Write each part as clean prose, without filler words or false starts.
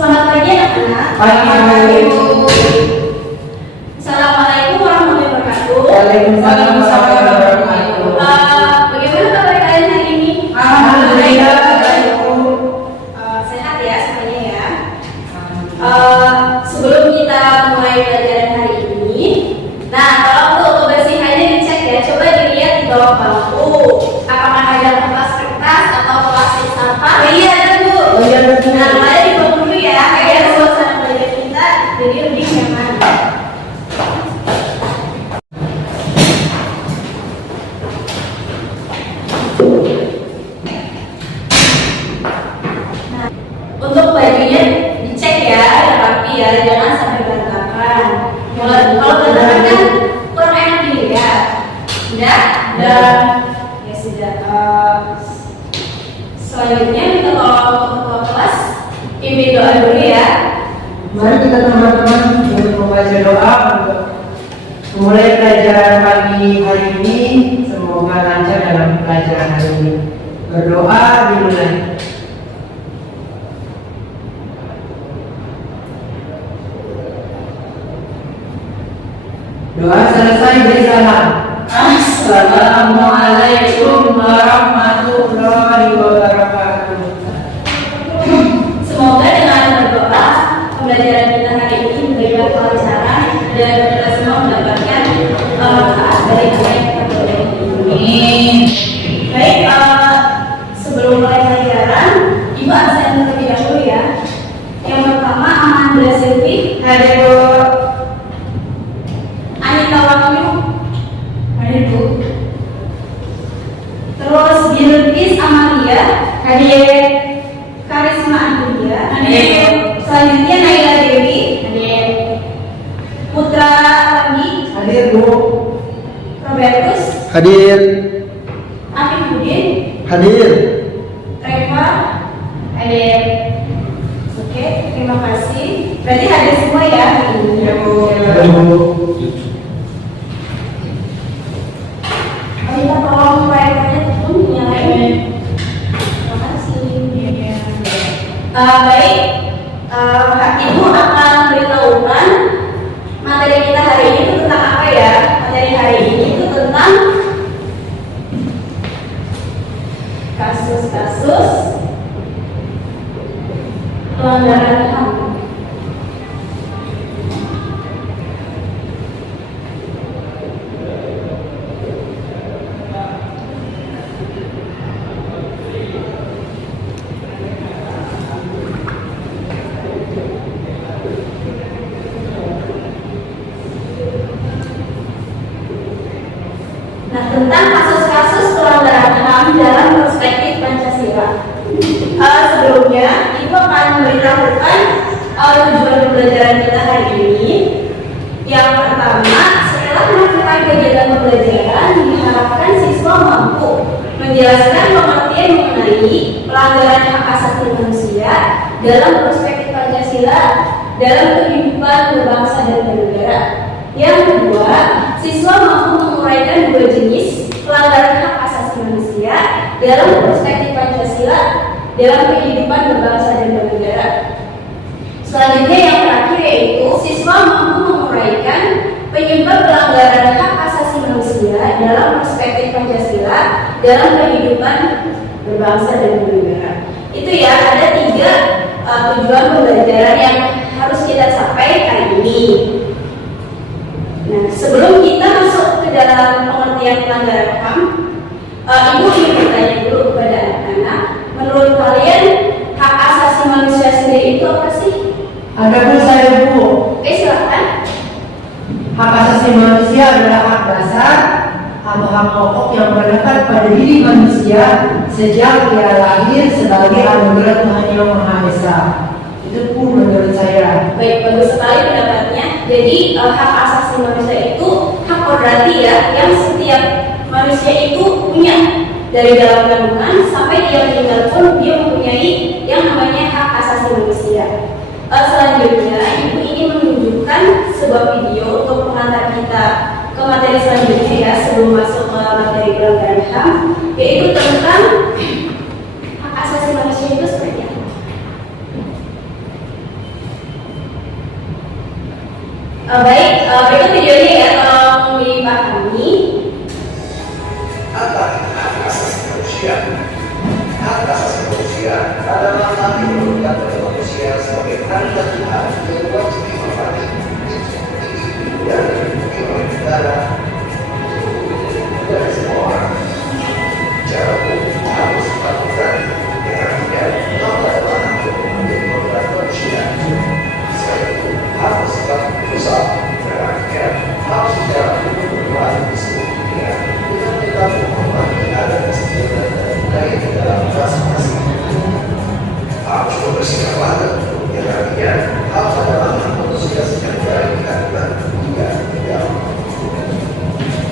Selamat pagi anak-anak. Pagi, Bu. Assalamualaikum warahmatullahi wabarakatuh. Waalaikumsalam warahmatullahi wabarakatuh. Bagaimana kabar kalian hari ini? Alhamdulillah, baik, Bu. Sehat ya semuanya ya. Sebelum kita mulai pelajaran hari ini, nah kalau untuk kebersihannya dicek ya, coba dilihat di bawah bangku. Apakah ada kertas-kertas atau plastik sampah? Iya ada Bu. Oh iya, Bu. Nah, mari dibuang dulu ya, agar suasana belajar kita jadi lebih nyaman. Nah, untuk bajunya dicek ya, yang rapi ya, jangan sampai berantakan. Kalau berantakan kan kurang enak dilihat. Udah? Ya sudah. Selanjutnya kita tolong ketua kelas pimpin doa dulu ya. Mari kita teman-teman untuk membaca doa untuk memulai pelajaran pagi hari ini. Semoga lancar dalam pelajaran hari ini. Berdoa dimulai. Doa selesai beri salam. Assalamualaikum warahmatullahi wabarakatuh. Semoga dengan berdoa pembelajaran kita hari ini memberikan kelancaran dan kita semua mendapatkan manfaat dari apa yang kita pelajari. Amin. Baik, sebelum mulai pelajaran, Ibu absen terlebih dahulu ya. Yang pertama Amanda Silvi, Hadir, Bu. Anita Wahyu, Hadir, Bu. terus Bilqis Amalia, Hadir. Karisma Antulia, Hadir. selanjutnya Naila Dewi, Putra Lagi, Hadir, Bu. Robertus, Hadir. Afif Budin, Hadir. Reva, hadir. Oke, terima kasih. Berarti hadir semua ya hari ini. Ya, Bu. Hadir, Bu. Kita tolong proyeknya tuh nyalain. Terima kasih. Baik, Ibu akan beritahukan materi kita hari ini itu tentang apa ya? Materi hari ini itu tentang kasus-kasus pelanggaran HAM. Nah, tentang kasus-kasus pelanggaran HAM dalam perspektif Pancasila. Sebelumnya, Ibu akan memberitahukan tujuan pembelajaran kita hari ini. Yang pertama, setelah melakukan kegiatan pembelajaran, diharapkan siswa mampu menjelaskan pengertian mengenai pelanggaran hak asasi manusia dalam perspektif Pancasila dalam kehidupan berbangsa dan bernegara. Yang kedua, siswa mampu menguraikan dua jenis pelanggaran hak asasi manusia dalam perspektif Pancasila dalam kehidupan berbangsa dan bernegara. Selanjutnya yang terakhir yaitu siswa mampu menguraikan penyebab pelanggaran hak asasi manusia dalam perspektif Pancasila dalam kehidupan berbangsa dan bernegara. Itu ya, ada tiga tujuan pembelajaran yang harus kita capai hari ini. Nah, sebelum kita masuk ke dalam pengertian pelanggaran HAM, Ibu ingin bertanya dulu kepada anak-anak, menurut kalian hak asasi manusia sendiri itu apa sih? Ada, Bu, saya, Bu. Oke, silakan. Hak asasi manusia adalah hak dasar atau hak pokok yang melekat pada diri manusia sejak ia lahir sebagai anugerah Tuhan Yang Maha Esa. Itu, Bu, menurut saya. Baik, bagus sekali pendapatnya. Jadi hak asasi manusia itu hak kodratri ya, yang setiap manusia itu punya dari dalam kandungan sampai dia meninggal pun dia mempunyai yang namanya hak asasi manusia. Selanjutnya, Ibu ingin menunjukkan sebuah video untuk pengantar kita ke materi selanjutnya ya, sebelum masuk ke materi pelanggaran HAM, yaitu tentang hak asasi manusia itu seperti apa. Baik, berikut videonya ya, tolong dipahami. Apa hak asasi manusia? Hak asasi manusia adalah hak yang diberikan oleh manusia sebagai tanda Tuhan yang wajib dihormati, dan dimiliki oleh negara dari semua orang. Cara hukum harus dilakukan dengan artinya hak adalah hak yang menjadi program manusia. Selain itu harus tetap berusaha dan artinya harus secara hukum berlaku di seluruh dunia dengan tetap menghormati adat istiadat dan budaya di dalam masing-masing. Harus bersikap adil yang artinya harus adalah hak manusia sejak dari kandungan hingga meninggal.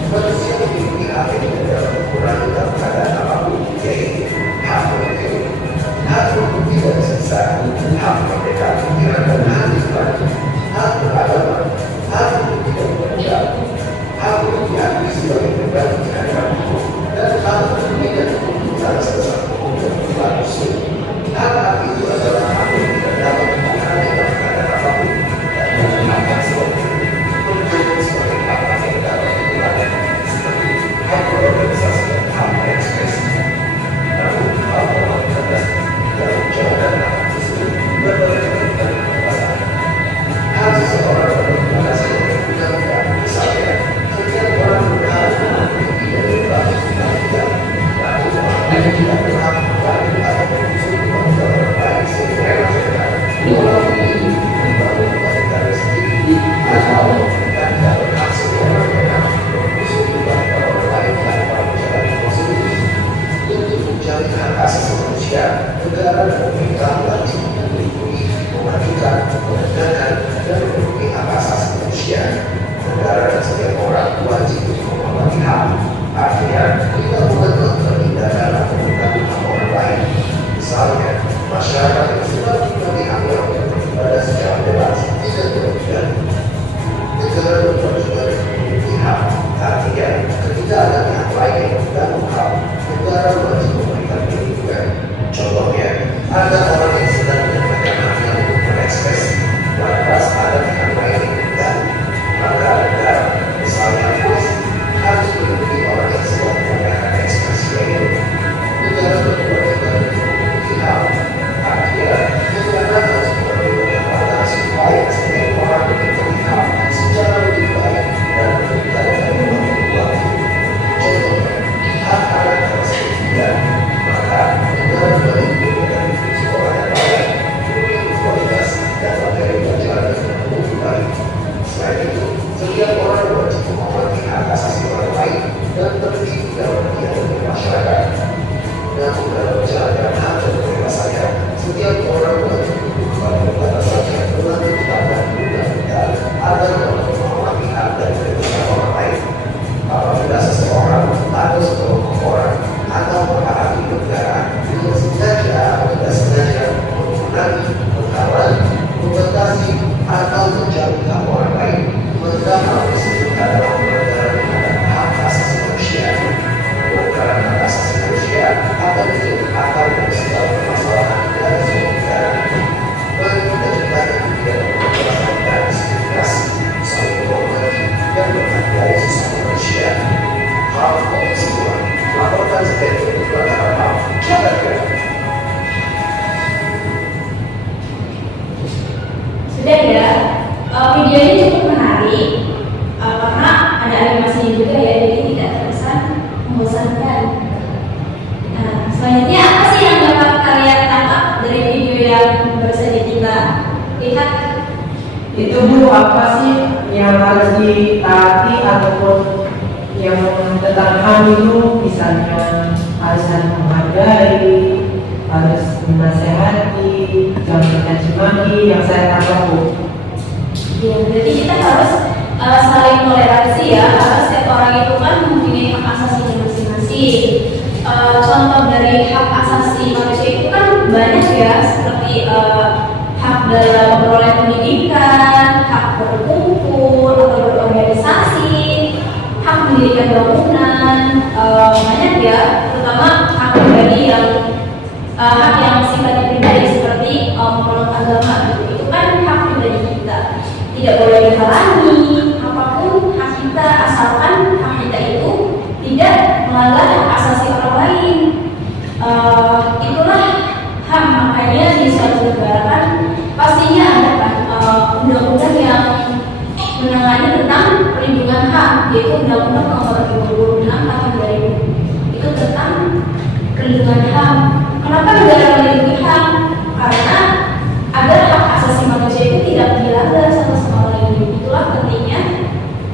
Manusia memiliki hak yang tidak mengurangi dalam keadaan apapun, yaitu hak memiliki, hak untuk tidak sisa, hak merdeka pikiran dan hati nurani, hak beragama, hak untuk tidak berbeda, hak untuk diakui sebagai pribadi di hadapan hukum, dan hak untuk tidak memutuskan sebesar hukum yang berlaku. Hak itu adalah hak yang tidak dapat dikurangi dalam keadaan apapun, dan hak seperti itu sebagai hak yang dapat dikurangi, seperti hak berorganisasi dan hak berekspresi. Namun, hal dalam tegas dalam jabatan hak tersebut berbeda dengan kebebasan. Hak seseorang berorganisasi dengan undang-undang, misalnya, setiap orang berhak memiliki dari berbagai undang-undang, namun orang tidak berhak mengganggu atau mengusung undang-undang orang lain sehingga mereka melalui membangun negara sendiri atau dan tidak berhak seorang berhak mengusung undang-undang orang lain di hadapan masyarakat konstitusi. Untuk menjamin hak asasi manusia, negara dan pemerintah wajib melindungi, memajukan, menegakkan, dan melindungi hak asasi manusia. Negara dan setiap orang wajib untuk menghormati hak. Artinya, kita bukan terhindarkan atau mengganggu hak orang lain. Misalnya, masyarakat yang sudah memiliki hak yang beribadah secara bebas tidak dirugikan. Negara dan juga memiliki hak. Artinya, ketika ada pihak lain yang mengganggu hak, negara wajib memberikan perlindungan. Contohnya, ada orang yang sedang menggunakan haknya untuk berekspresi, lantas ada pihak lain yang mengganggu. Maka negara, misalnya polisi, harus melindungi orang yang sedang menggunakan ekspresinya itu. Negara berkewajiban untuk memiliki hak. Artinya, negara harus memberikan hak supaya setiap orang memiliki hak secara lebih baik dan lebih baik dari orang tua. Contohnya, hak anak harus diberikan, maka negara melindungi dari sekolah yang layak, memiliki kualitas dan materi pelajaran yang lebih baik. Selain itu, setiap orang wajib menghormati hak asasi orang lain dan tertib dalam kegiatan bermasyarakat. Namun dalam menjalankan hak dan kebebasannya, setiap orang wajib tunduk pada batasan yang telah ditetapkan undang-undang agar dapat menghormati hak dan kebebasan orang lain. Apabila seseorang atau sekelompok orang atau memahami negara dengan sengaja atau tidak sengaja mengurangi, menghalangi, membatasi atau menjauhi hak orang lain, maka hal tersebut adalah pelanggaran terhadap hak asasi manusia. Pelanggaran hak asasi manusia akan menjadi akar dari segala permasalahan dari sebuah negara. Mari kita ciptakan kebijakan pembatasan dan diskriminasi, saling menghormati dan menghargai sesama manusia. Hal Komisi 2 melaporkan statement pelanggaran HAM Jakarta. Sudah ya, video ini cukup menarik karena ada animasinya juga ya, jadi tidak terkesan membosankan. Nah, selanjutnya apa sih yang dapat kalian tangkap dari video yang baru saja kita lihat? Itu Bu, apa sih yang harus ditaati ataupun yang tentang HAM itu, misalnya harus saling menghargai, harus menasehati, jangan mencaci maki, yang saya tangkap Bu. Ya, berarti kita harus saling toleransi ya, karena setiap orang itu kan mempunyai hak asasinya masing-masing. Contoh dari hak asasi manusia itu kan banyak ya, seperti hak dalam memperoleh pendidikan, hak berkumpul atau berorganisasi, hak mendirikan bangunan, banyak ya, terutama hak pribadi yang hak yang sifatnya pribadi seperti memeluk agama gitu. Itu kan hak pribadi kita, tidak boleh dihalangi, di suatu negara kan pastinya ada kan undang-undang yang menangani tentang perlindungan HAM, yaitu Undang-Undang Nomor 26 Tahun 2000. Itu tentang perlindungan HAM. Kenapa negara melindungi HAM? Karena agar hak asasi manusia itu tidak dilanggar satu sama lain. Itulah pentingnya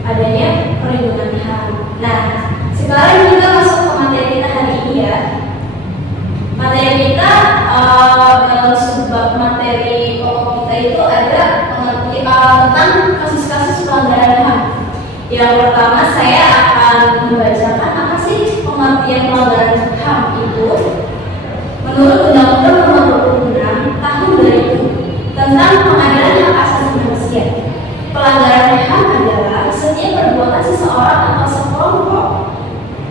adanya perlindungan HAM. Nah, sekarang kita masuk ke materi kita hari ini ya. Materi kita dalam subbab materi pokok kita itu ada tentang kasus-kasus pelanggaran HAM. Yang pertama saya akan membacakan apa sih pengertian pelanggaran HAM itu. Menurut Undang-Undang Nomor 26 Tahun 2000 tentang Pengadilan Hak Asasi Manusia, pelanggaran HAM adalah setiap perbuatan seseorang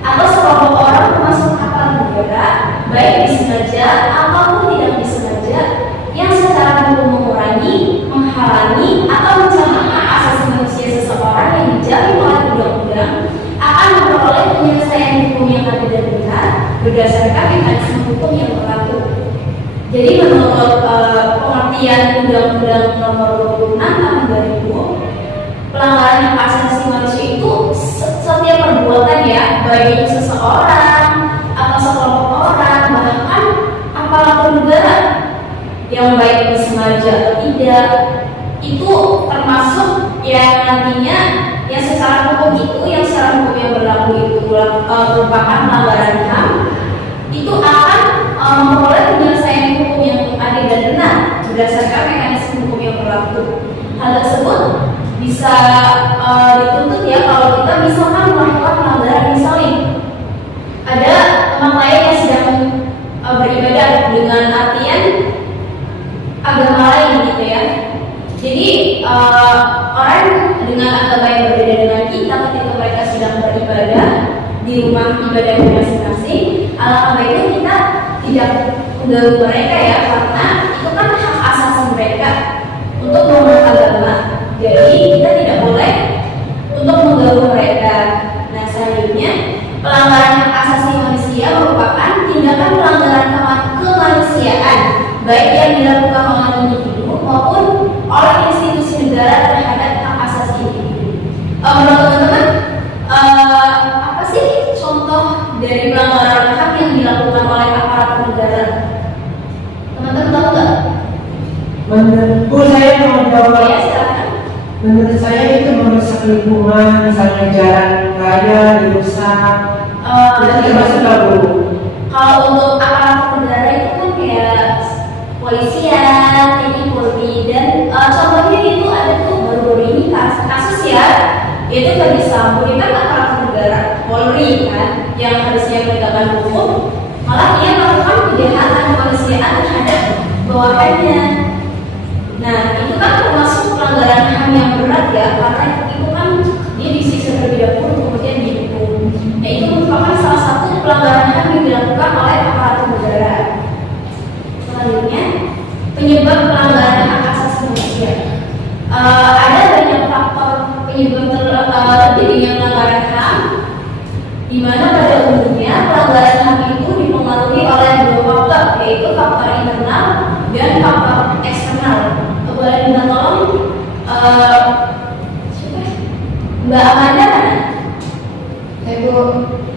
atau sekelompok orang termasuk aparat negara, baik disengaja ataupun tidak disengaja, yang secara hukum mengurangi, menghalangi, atau mencabut hak asasi manusia seseorang yang dijamin oleh undang-undang akan memperoleh penyelesaian hukum yang adil dan benar berdasarkan mekanisme hukum yang berlaku. Jadi menurut pengertian Undang-Undang Nomor 26 Tahun 2000, pelanggaran hak asasi manusia itu setiap perbuatan ya, baik itu seseorang atau sekelompok orang, bahkan aparatur negara yang baik disengaja atau tidak, itu termasuk yang nantinya yang secara hukum itu, yang secara hukum yang berlaku itu merupakan pelanggaran HAM, itu akan memperoleh penyelesaian hukum yang adil dan benar berdasarkan mekanisme hukum yang berlaku. Hal tersebut bisa dituntut ya kalau kita misalkan melakukan pelanggaran, misalnya ada teman lain yang sedang beribadah dengan artian agama lain gitu ya. Jadi orang dengan agama yang berbeda dengan kita ketika mereka sedang beribadah di rumah ibadahnya masing-masing, alangkah baiknya kita tidak mengganggu mereka ya, karena itu kan hak asasi mereka untuk memeluk agama. Jadi kita tidak boleh untuk mengganggu mereka. Nah, selanjutnya pelanggaran hak asasi manusia merupakan tindakan pelanggaran kemanusiaan, baik yang dilakukan oleh individu maupun oleh institusi negara terhadap hak asasi individu. Menurut teman-teman, apa sih contoh dari pelanggaran HAM yang dilakukan oleh aparat negara? Teman-teman tahu nggak? Menurut saya mau jawab. Ya, silakan. Menurut saya itu merusak lingkungan, misalnya jalan raya dirusak, itu termasuk nggak Bu? Kalau untuk aparat negara itu kan kayak polisian, TNI, Polri, dan contohnya itu ada tuh baru-baru ini kasus ya, yaitu Ferdy Sambo. Dia kan aparat negara, Polri kan, yang harusnya menegakkan hukum, malah dia melakukan kejahatan kemanusiaan terhadap bawahannya. Nah, itu kan termasuk pelanggaran HAM yang berat ya, karena itu kan dia disiksa terlebih dahulu kemudian dihukum. Nah, itu merupakan salah satu pelanggaran HAM yang dilakukan oleh aparat negara. Selanjutnya, penyebab pelanggaran hak asasi manusia. Ada banyak faktor penyebab terjadinya pelanggaran HAM, di mana pada umumnya pelanggaran HAM itu dipengaruhi oleh dua faktor, yaitu faktor internal dan faktor eksternal. Boleh minta tolong Mbak Amanda mana? Saya Bu.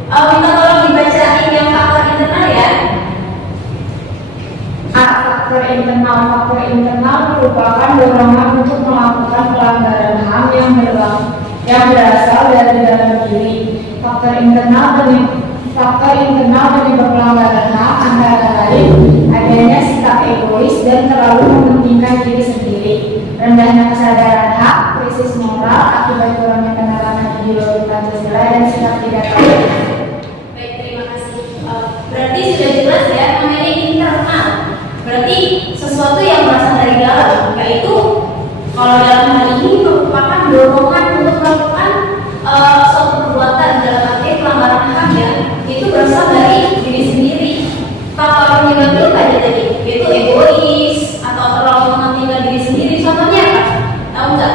Minta tolong dibacain yang faktor internal ya. Faktor internal merupakan dorongan untuk melakukan pelanggaran HAM yang berasal dari dalam diri. Faktor internal penyebab pelanggaran HAM antara lain adanya sikap egois dan terlalu mementingkan diri sendiri, rendahnya kesadaran hak, krisis moral akibat kurangnya penerapan ideologi Pancasila, dan sikap tidak tahu. Baik, terima kasih. Berarti sudah jelas ya, namanya internal. Berarti sesuatu yang berasal dari dalam, yaitu kalau dalam hal ini merupakan dorongan untuk melakukan suatu perbuatan dalam arti pelanggaran HAM ya, itu berasal dari diri sendiri. Faktor penyebab itu tadi yaitu egois atau terlalu mementingkan diri sendiri. Contohnya apa? Tahu nggak?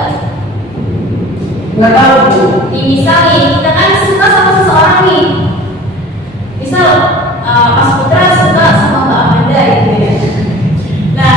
Nggak tahu Bu. Misalnya kita kan suka sama seseorang nih. Misal Mas Putra suka sama Mbak Amanda gitu ya. Nah,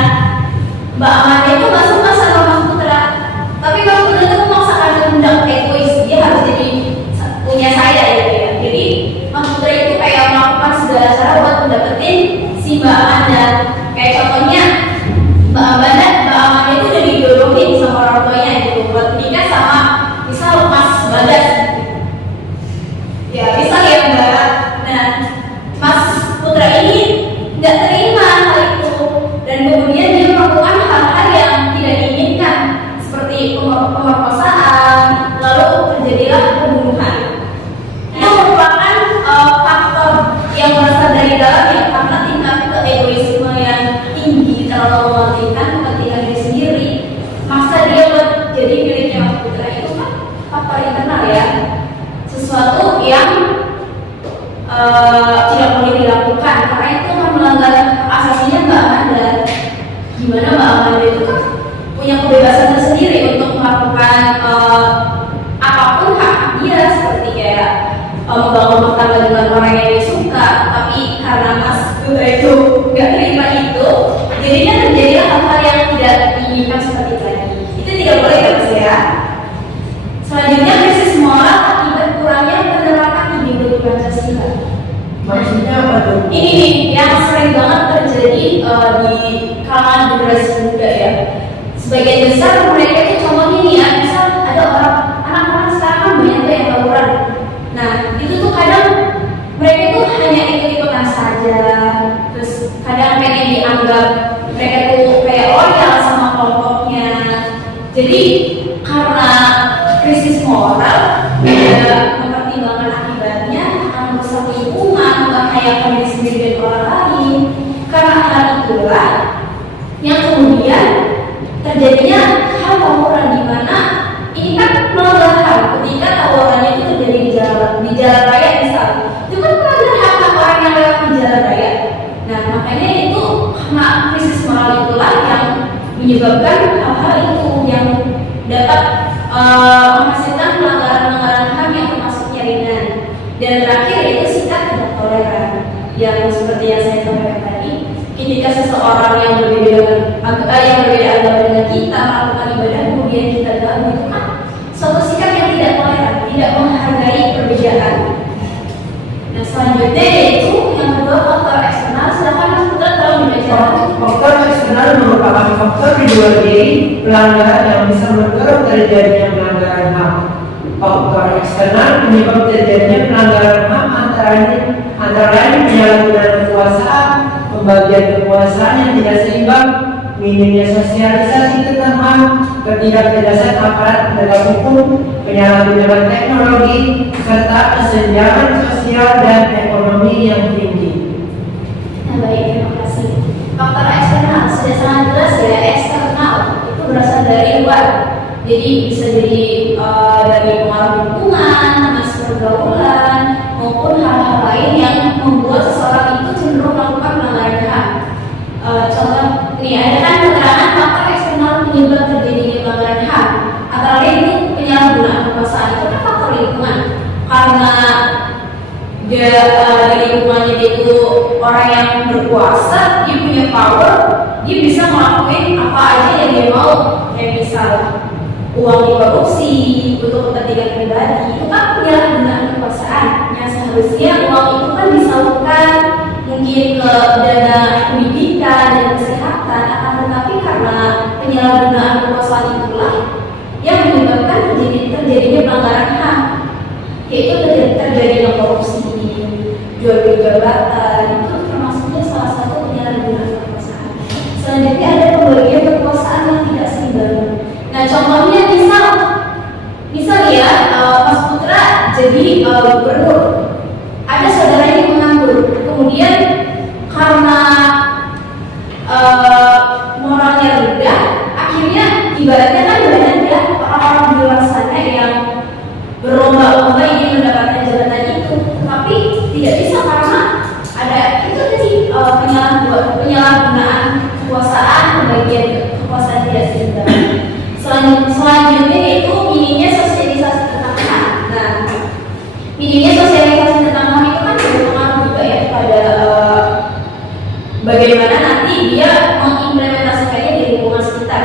terlalu mementingkan kepentingan diri sendiri, masa dia buat jadi miliknya Mas Putra. Itu kan faktor internal ya, sesuatu yang tidak boleh dilakukan karena itu kan melanggar hak asasinya Mbak Amanda. Gimana Mbak Amanda itu kan punya kebebasan tersendiri untuk melakukan apapun hak dia, seperti kayak membangun rumah tangga dengan orang yang dia suka, tapi karena Mas Putra itu nggak terima itu, jadinya terjadilah hal-hal yang tidak diinginkan seperti tadi. Itu tidak boleh ya Mas ya. Selanjutnya, krisis moral akibat kurangnya penerapan ideologi Pancasila. Maksudnya apa tuh? Ini nih yang sering banget terjadi di kalangan generasi muda ya. Sebagian besar mereka itu contohnya nih ya, misal ada anak-anak sekarang kan banyak tuh yang tawuran. Nah itu tuh kadang mereka itu hanya ikut-ikutan saja, terus kadang pengen dianggap mereka tuh kayak loyal sama kelompoknya. Jadi karena krisis moral, tidak mempertimbangkan akibatnya akan merusak lingkungan, membahayakan diri sendiri dan orang lain. Karena hal itulah yang kemudian terjadinya hal tawuran, di mana ini kan melanggar HAM. Ketika tawurannya itu terjadi di jalan raya misal, itu kan melanggar hak orang yang lewat di jalan raya. Nah makanya itu karena krisis moral itulah yang menyebabkan hal-hal itu yang dapat menghasilkan pelanggaran-pelanggaran HAM yang termasuknya ringan. Dan terakhir itu sikap tidak toleran, yang seperti yang saya sampaikan tadi, ketika seseorang yang berbeda agama dengan kita melakukan ibadah kemudian kita ganggu, itu kan suatu sikap yang tidak toleran, tidak menghargai perbedaan. Nah selanjutnya yaitu yang kedua, faktor eksternal. Silakan Mas Putra tolong dibacakan. Faktor eksternal merupakan faktor di luar diri pelanggaran yang bisa mendorong terjadinya pelanggaran HAM. Faktor eksternal penyebab terjadinya pelanggaran HAM antara lain penyalahgunaan kekuasaan, pembagian kekuasaan yang tidak seimbang, minimnya sosialisasi tentang HAM, ketidakjelasan aparat penegak hukum, penyalahgunaan teknologi, serta kesenjangan sosial dan ekonomi yang tinggi. Nah baik, terima kasih. Faktor eksternal sudah sangat jelas ya. Eksternal itu berasal dari luar, jadi bisa jadi dari pengaruh lingkungan, mas pergaulan, maupun hal-hal lain yang membuat seseorang itu cenderung melakukan pelanggaran HAM. Contoh nih, ada kan keterangan faktor eksternal penyebab terjadinya pelanggaran HAM. Antara lain itu penyalahgunaan kekuasaan, itu kan faktor lingkungan, karena dia dari lingkungannya dia itu orang yang berkuasa, dia punya power, dia bisa ngelakuin apa aja yang dia mau. Kayak misal uang dikorupsi untuk kepentingan pribadi, itu kan penyalahgunaan kekuasaan. Yang seharusnya uang itu kan disalurkan mungkin ke dana pendidikan dan kesehatan, akan tetapi karena penyalahgunaan kekuasaan itulah yang menyebabkan terjadinya pelanggaran HAM, yaitu terjadinya korupsi, jual beli jabatan, itu termasuknya salah satu penyalahgunaan kekuasaan. Selanjutnya ada pembagian kekuasaan yang tidak seimbang. Nah contohnya misal ya Mas Putra jadi gubernur, ada saudara yang menganggur, kemudian karena moralnya rendah, akhirnya ibaratnya kan banyak ya orang-orang di luar sana yang berlomba-lomba ingin mendapatkan jabatan itu, tapi tidak bisa karena ada itu tadi penyalahgunaan kekuasaan, pembagian kekuasaan tidak seimbang. Selanjutnya yaitu minimnya sosialisasi tentang HAM. Nah, minimnya sosialisasi tentang HAM itu kan berpengaruh juga ya pada bagaimana nanti dia mengimplementasikannya di lingkungan sekitar.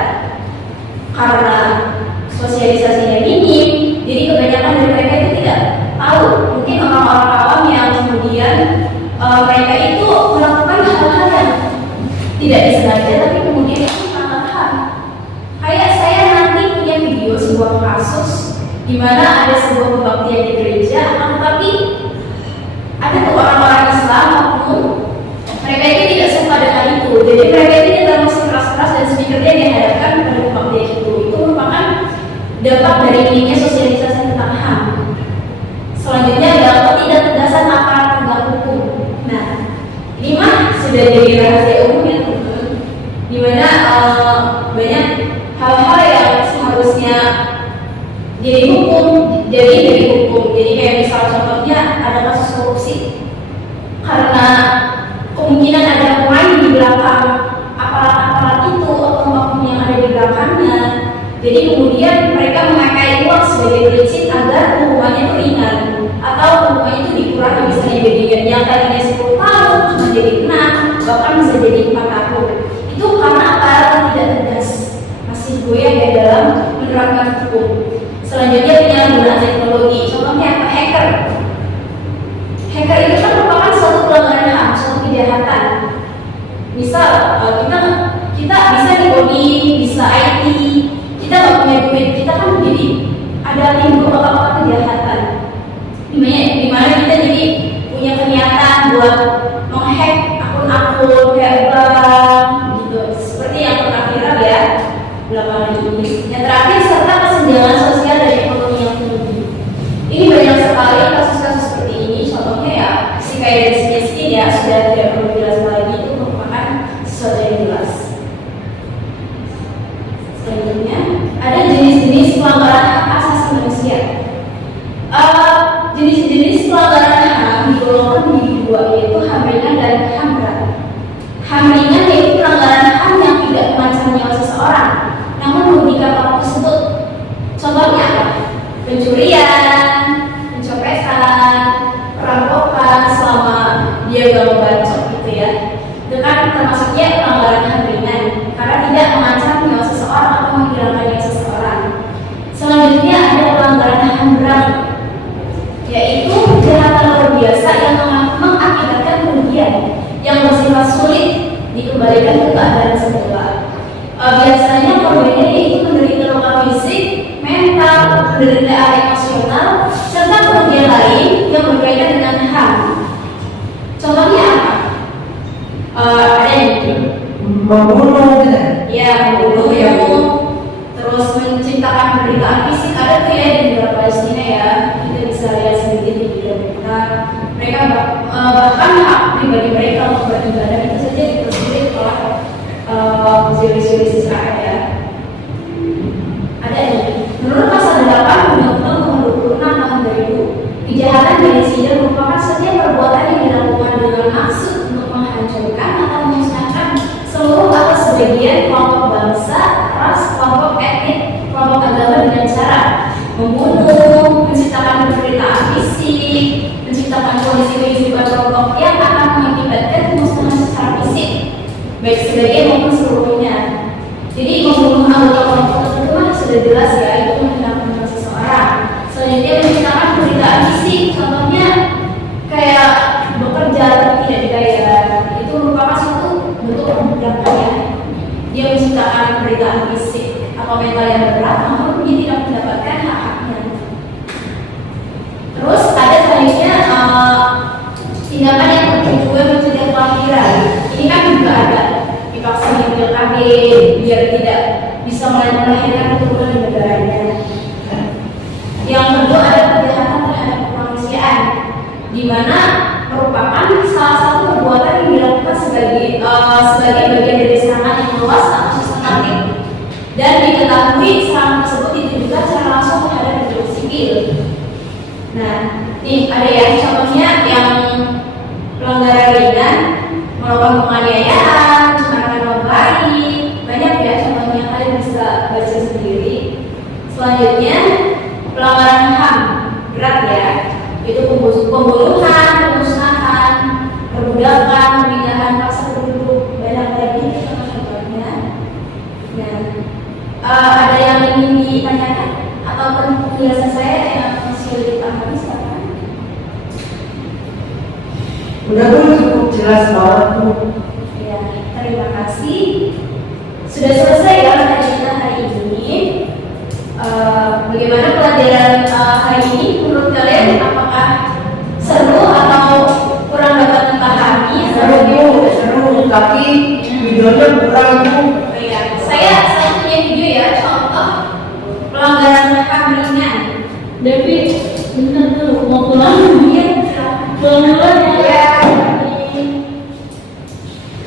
Karena sosialisasinya minim, jadi kebanyakan dari mereka itu tidak tahu. Mungkin orang-orang awam yang kemudian mereka itu melakukan hal-hal yang tidak disengaja, tapi kemudian itu melanggar HAM. Kayak saya nanti punya video sebuah kasus di mana ada sebuah kebaktian di gereja, tetapi ada tuh orang-orang Islam maupun mereka itu tidak suka dengan itu. Jadi mereka itu dalam musik keras-keras dan speakernya dihadapkan pada kebaktian itu. Itu merupakan dampak dari minimnya sosialisasi tentang HAM. Selanjutnya adalah ketidaktegasan aparat penegak hukum. Nah, ini mah sudah jadi rahasia umum ya teman-teman. Di dimana banyak hal-hal yang seharusnya jadi hukum, jadi kayak misal contohnya ada kasus korupsi karena kemungkinan ada pemain di belakang aparat itu oknum-oknum yang ada di belakangnya, jadi kemudian mereka memakai uang sebagai prinsip agar hukumannya itu ringan atau hukumannya itu dikurangi, misalnya jadi yang tadinya 10 tahun cuma jadi 6, bahkan bisa jadi 4 tahun. Itu karena aparat tidak tegas, masih goyah ya dalam menerapkan hukum. Selanjutnya penyalahgunaan teknologi, contohnya hacker. Hacker itu kan merupakan suatu pelanggaran HAM, suatu kejahatan. Misal kita bisa di coding, bisa IT, kita nggak punya duit, kita kan jadi ada timbul apa-apa kejahatan. Dimana kita jadi punya niatan buat menghack akun-akun kayak bank gitu, seperti yang pernah viral ya belakangan ini. Yang terakhir, serta kesenjangan sosial dan ekonomi yang tinggi. Ini banyak sekali kasus-kasus seperti ini. Contohnya ya si kaya dan si miskin ya, sudah tidak perlu jelas lagi, itu merupakan sesuatu yang jelas. Selanjutnya ada jenis-jenis pelanggaran hak asasi manusia. Jenis-jenis pelanggaran HAM digolongkan menjadi dua, yaitu HAM ringan dan HAM berat. HAM ringan yaitu pelanggaran HAM yang tidak mengancam nyawa seseorang, namun merugikan orang tersebut. Contohnya apa? Pencurian, pencopetan, perampokan selama dia gak membacok gitu ya. Itu kan termasuknya pelanggaran HAM ringan karena tidak mengancam nyawa seseorang atau menghilangkan nyawa seseorang. Selanjutnya ada pelanggaran HAM berat, yaitu kejahatan luar biasa yang mengakibatkan kerugian yang bersifat sulit dikembalikan ke keadaan semula. Biasanya korbannya yaitu menderita luka fisik, mental, menderita emosional, serta kerugian lain yang berkaitan dengan HAM. Contohnya apa? Ada yang Membunuh gitu. ya membunuh, terus menciptakan penderitaan fisik. Ada tuh ya di negara Palestina ya, kita bisa lihat sendiri di video mereka bahkan hak pribadi mereka untuk beribadah itu saja dipersulit oleh zionis Israel ya. Ada nih, menurut pasal 8 Undang-Undang Nomor 26 Tahun 2000, kejahatan genosida merupakan setiap perbuatan yang dilakukan dengan maksud untuk menghancurkan atau memusnahkan seluruh atau sebagian kelompok bangsa, ras, kelompok etnik, kelompok agama dengan cara membunuh, menciptakan penderitaan fisik, menciptakan kondisi kehidupan kelompok yang akan mengakibatkan kemusnahan secara fisik, baik sebagian maupun seluruhnya. Jadi membunuh anggota kelompok tertentu kan sudah jelas ya, itu menghilangkan seseorang. Selanjutnya menciptakan penderitaan fisik, contohnya kayak bekerja tapi tidak dibayar, itu merupakan suatu bentuk perbudakan ya. Dia menciptakan penderitaan fisik atau mental yang berat, namun dia tidak mendapatkan hak-haknya. Terus ada selanjutnya tindakan yang bertujuan mencegah kelahiran. Ini kan juga ada dipaksa mengambil KB biar tidak bisa melahirkan keturunan di negaranya. Yang kedua ada kejahatan terhadap kemanusiaan, di mana merupakan salah satu perbuatan yang dilakukan sebagai bagian dari serangan yang luas atau sistematik, dan diketahui serangan tersebut ditujukan secara langsung terhadap individu sipil. Nah, nih ada ya contohnya yang pelanggaran ringan, melakukan penganiayaan, pencemaran nama baik, banyak ya contohnya, kalian bisa baca sendiri. Selanjutnya pelanggaran HAM berat ya, itu pembunuhan, pemusnahan, perbudakan, pemindahan paksa penduduk, banyak lagi contoh-contohnya. Nah, ada yang ingin ditanyakan atau penjelasan saya yang masih ditambahkan sekarang? Udah cukup jelas banget tuh. Ya, terima kasih. Sudah selesai ya materi kita hari ini. Bagaimana pelajaran hari ini menurut kalian? Apakah seru atau kurang dapat dipahami? Seru, tapi videonya kurang tuh. Ya, saya punya video ya, contoh pelanggaran HAM ringan. Devi, bentar dulu, mau pulang? Iya, Pulang duluan ya. ya.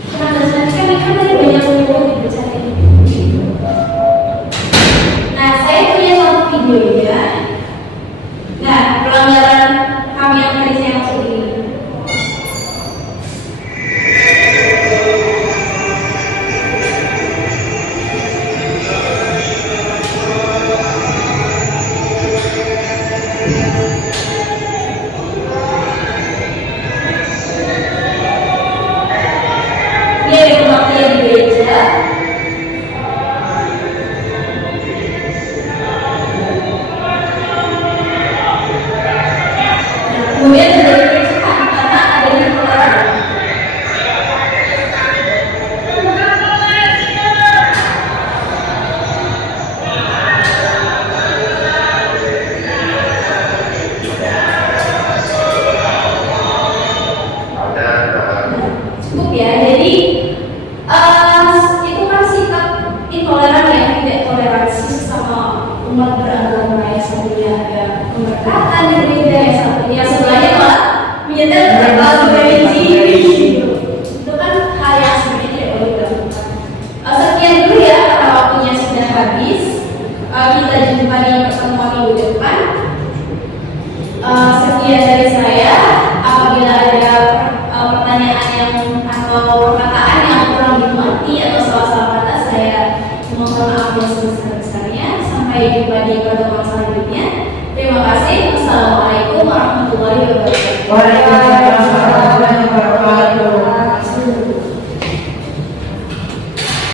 Karena nanti kan tadi banyak kita berbenci itu kan hal yang sebenarnya tidak boleh dilakukan. Sekian dulu ya, karena waktunya sudah habis. Kita jumpa di pertemuan minggu depan. Sekian dari saya. Apabila ada pertanyaan yang atau perkataan yang kurang dimengerti atau salah-salah kata, saya mohon maaf yang sebesar-besarnya. Sampai jumpa di pertemuan selanjutnya. Terima kasih. Wassalamualaikum warahmatullahi wabarakatuh. Waalaikumsalam.